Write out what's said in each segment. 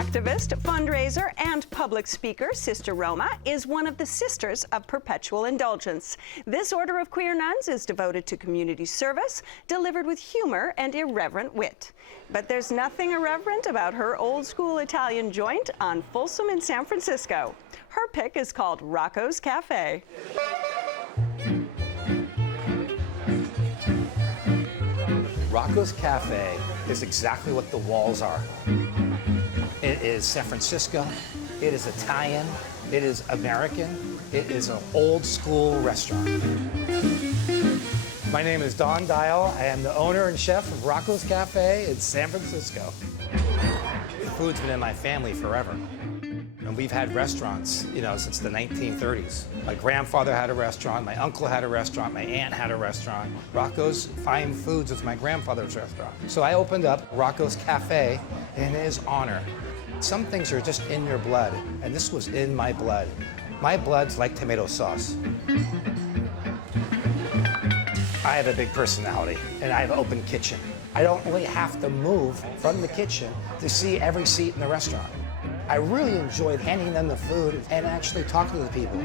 Activist, fundraiser, and public speaker, Sister Roma is one of the Sisters of Perpetual Indulgence. This order of queer nuns is devoted to community service, delivered with humor and irreverent wit. But there's nothing irreverent about her old-school Italian joint on Folsom in San Francisco. Her pick is called Rocco's Cafe. Rocco's Cafe is exactly what the walls are. It is San Francisco, it is Italian, it is American, it is an old school restaurant. My name is Don Dial. I am the owner and chef of Rocco's Cafe in San Francisco. Food's been in my family forever. And we've had restaurants, since the 1930s. My grandfather had a restaurant, my uncle had a restaurant, my aunt had a restaurant. Rocco's Fine Foods was my grandfather's restaurant. So I opened up Rocco's Cafe in his honor. Some things are just in your blood, and this was in my blood. My blood's like tomato sauce. I have a big personality, and I have an open kitchen. I don't really have to move from the kitchen to see every seat in the restaurant. I really enjoyed handing them the food and actually talking to the people.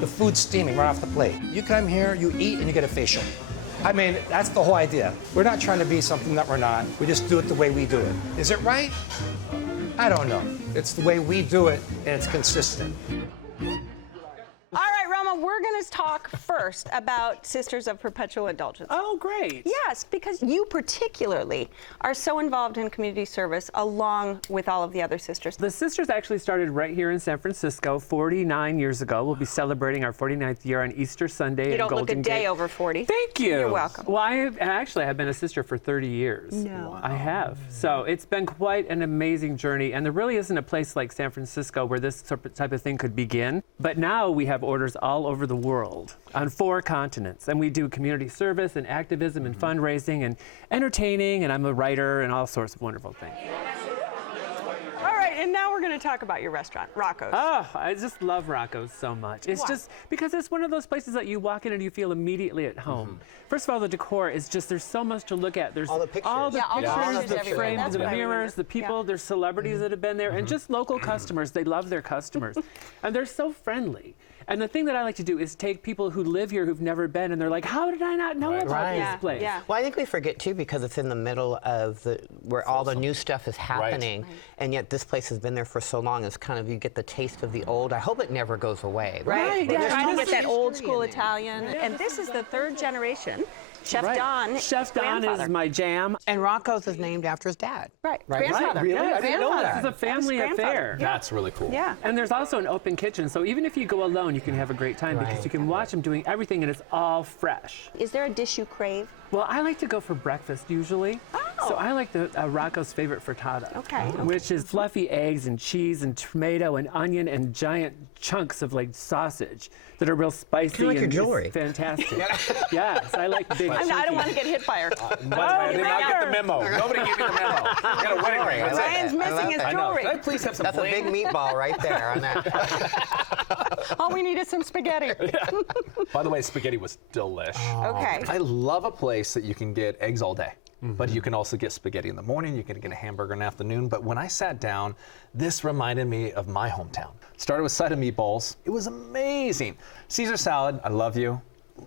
The food's steaming right off the plate. You come here, you eat, and you get a facial. I mean, that's the whole idea. We're not trying to be something that we're not. We just do it the way we do it. Is it right? I don't know. It's the way we do it, and it's consistent. All right, Roma, we're going to talk first about Sisters of Perpetual Indulgence. Oh, great. Yes, because you particularly are so involved in community service along with all of the other sisters. The Sisters actually started right here in San Francisco 49 years ago. We'll be celebrating our 49th year on Easter Sunday. You don't Golden look a day Gate. over 40. Thank you. You're welcome. Well, I have been a sister for 30 years. No. I have. So it's been quite an amazing journey, and there really isn't a place like San Francisco where this type of thing could begin. But now we have orders all over the world on 4 continents, and we do community service and activism and fundraising and entertaining, and I'm a writer and all sorts of wonderful things. All right, and now we're going to talk about your restaurant, Rocco's. Oh, I just love Rocco's so much. It's just because it's one of those places that you walk in and you feel immediately at home. First of all, the decor is just, there's so much to look at. There's all the pictures. all the frames, That's the what I mirrors, remember. the people, there's celebrities that have been there, and just local customers. They love their customers. And they're so friendly. And the thing that I like to do is take people who live here who've never been, and they're like, how did I not know about this place? Yeah. Well, I think we forget too because it's in the middle of where all the new stuff is happening, and yet this place has been there for so long. It's kind of, you get the taste of the old. I hope it never goes away. Right. Right. We're trying to get that old history school in there. Italian. And this is the 3rd generation. Chef Right. Don. Chef Don grandfather. is my jam. And Rocco's is named after his dad. Right. Right. Grandfather. Really? Yeah, I didn't know that. grandfather. This is a family That's grandfather. affair. Yeah. That's really cool. Yeah. And there's also an open kitchen, so even if you go alone, you can have a great time because you can watch them doing everything, and it's all fresh. Is there a dish you crave? Well, I like to go for breakfast usually. So I like the Rocco's favorite frittata. Okay. Which is fluffy eggs and cheese and tomato and onion and giant chunks of like sausage that are real spicy. Kinda like your and jewelry. it's fantastic. Yes, I like big. I don't want to get hit by her. By the way, I did not get the memo. Nobody gave me the memo. I got a wedding ring. What's that? Ryan's missing his I know. jewelry. Can I please have some That's a bling? big meatball right there on that. All we need is some spaghetti. By the way, spaghetti was delish. Okay. I love a place that you can get eggs all day. But you can also get spaghetti in the morning, you can get a hamburger in the afternoon. But when I sat down, this reminded me of my hometown. Started with a side of meatballs. It was amazing. Caesar salad, I love you.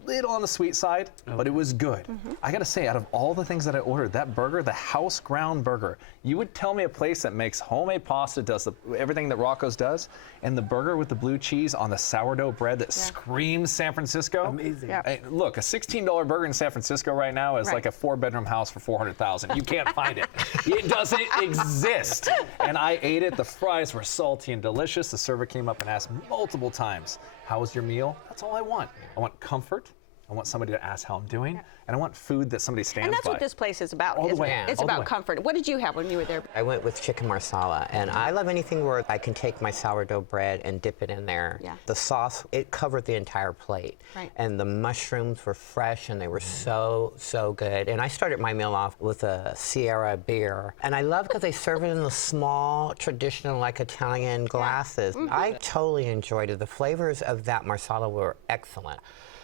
Little on the sweet side, but it was good. I gotta say, out of all the things that I ordered, that burger, the house ground burger, you would tell me a place that makes homemade pasta, does everything that Rocco's does, and the burger with the blue cheese on the sourdough bread that screams San Francisco. Amazing. Yeah. Hey, look, a $16 burger in San Francisco right now is like a 4-bedroom house for $400,000. You can't find it. It doesn't exist. And I ate it. The fries were salty and delicious. The server came up and asked multiple times, "How was your meal?" That's all I want. I want comfort. I want somebody to ask how I'm doing, and I want food that somebody stands And that's by. what this place is about. All the isn't way. it? It's All the about way. comfort. What did you have when you were there? I went with chicken marsala, and I love anything where I can take my sourdough bread and dip it in there. Yeah. The sauce, it covered the entire plate. Right. And the mushrooms were fresh, and they were so good. And I started my meal off with a Sierra beer. And I love because they serve it in the small, traditional, like Italian glasses. I totally enjoyed it. The flavors of that marsala were excellent.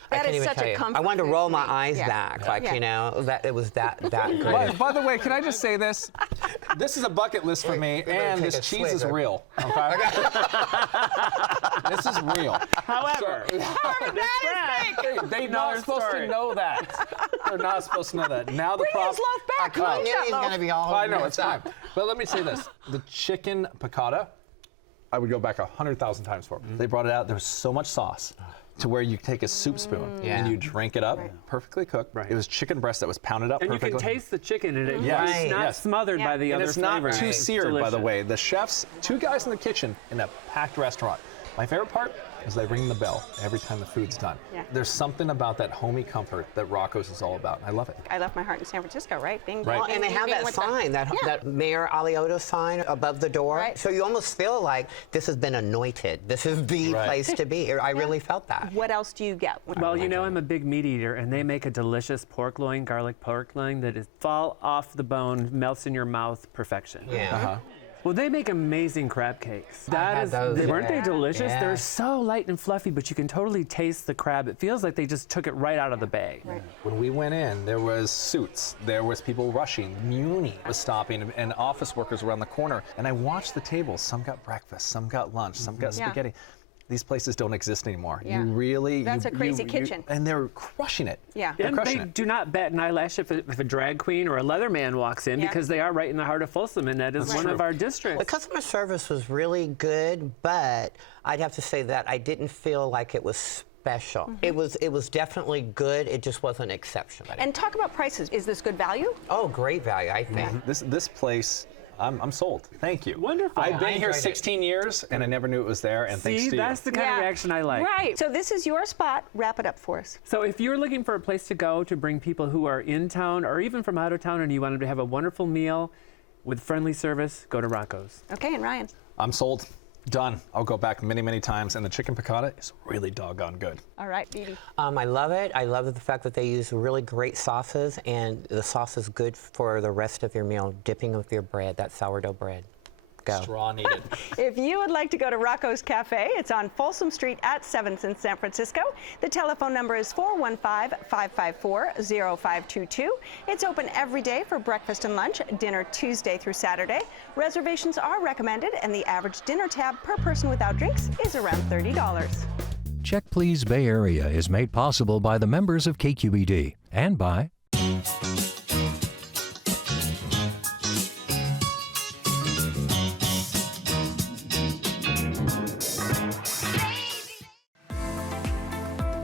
That can't is even such tell a you. comfort I wanted to food roll for my me. eyes Yeah. back, like, Yeah. you know, that it was that good. By the way, can I just say this? This is a bucket list for me, better and take this a cheese is swig. real. Okay? This is real. However, They're not supposed to know that. They're not supposed to know that. Now the Bring his loaf back. Come on, He's Chef. going to be all I over know, the it's fine. top. But let me say this. The chicken piccata, I would go back 100,000 times for. They brought it out. There was so much sauce to where you take a soup spoon Yeah. and you drink it up, perfectly cooked. Right. It was chicken breast that was pounded up and you perfectly. can taste the chicken, and it's Right. not Yes. smothered by the and other it's not flavors. too It's seared, by the delicious. way. The chefs, 2 guys in the kitchen in a packed restaurant. My favorite part is they ring the bell every time the food's done. Yeah. There's something about that homey comfort that Rocco's is all about. I love it. I left my heart in San Francisco, right? Bing, Right. bing, Well, and they bing, have bing that with the- sign, Yeah. that Mayor Alioto sign above the door. Right. So you almost feel like this has been anointed. This is the Right. place to be. I really felt that. What else do you get? Well, you know, I'm a big meat eater, and they make a delicious pork loin, garlic pork loin that is fall off the bone, melts in your mouth, perfection. Yeah. Well, they make amazing crab cakes. had those, Weren't they yeah. delicious? Yeah. They're so light and fluffy, but you can totally taste the crab. It feels like they just took it right out of the bay. When we went in, there was suits, there was people rushing, Muni was stopping, and office workers around the corner. And I watched the tables. Some got breakfast, some got lunch, some got Yeah. spaghetti. These places don't exist anymore. Yeah. You really, That's a crazy kitchen. and they're crushing it. Yeah. They're And crushing they it. do not bat an eyelash if a drag queen or a leather man walks in, Yeah. because they are right in the heart of Folsom, and that is That's one true. of our districts. The customer service was really good, but I'd have to say that I didn't feel like it was special. It was definitely good. It just wasn't exceptional. And talk about prices. Is this good value? Oh, great value, I think. This place, I'm sold. Thank you. Wonderful. I've I been here enjoyed it. 16 years, and I never knew it was there, and thanks See, to you. that's the kind of reaction I like. Right. So this is your spot. Wrap it up for us. So if you're looking for a place to go to bring people who are in town or even from out of town, and you want them to have a wonderful meal with friendly service, go to Rocco's. Okay, and Ryan. I'm sold. Done. I'll go back many, many times, and the chicken piccata is really doggone good. All right, Dee. I love it. I love the fact that they use really great sauces, and the sauce is good for the rest of your meal, dipping with your bread, that sourdough bread. Go. Straw needed. If you would like to go to Rocco's Cafe, it's on Folsom Street at 7th in San Francisco. The telephone number is 415-554-0522. It's open every day for breakfast and lunch, dinner Tuesday through Saturday. Reservations are recommended, and the average dinner tab per person without drinks is around $30. Check Please Bay Area is made possible by the members of KQED and by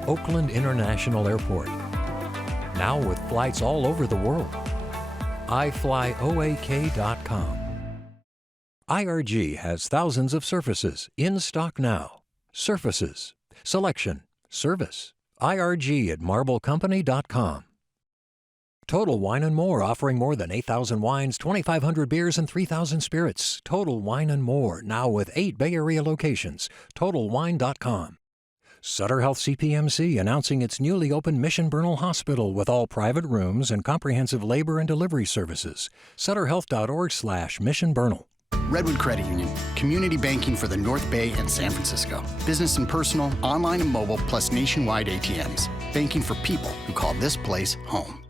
Oakland International Airport. Now with flights all over the world. iFlyOAK.com. IRG has thousands of surfaces in stock now. Surfaces, selection, service. IRG at MarbleCompany.com. Total Wine & More, offering more than 8,000 wines, 2,500 beers, and 3,000 spirits. Total Wine & More, now with 8 Bay Area locations. TotalWine.com. Sutter Health CPMC announcing its newly opened Mission Bernal Hospital with all private rooms and comprehensive labor and delivery services. SutterHealth.org/Mission Bernal. Redwood Credit Union, community banking for the North Bay and San Francisco. Business and personal, online and mobile, plus nationwide ATMs. Banking for people who call this place home.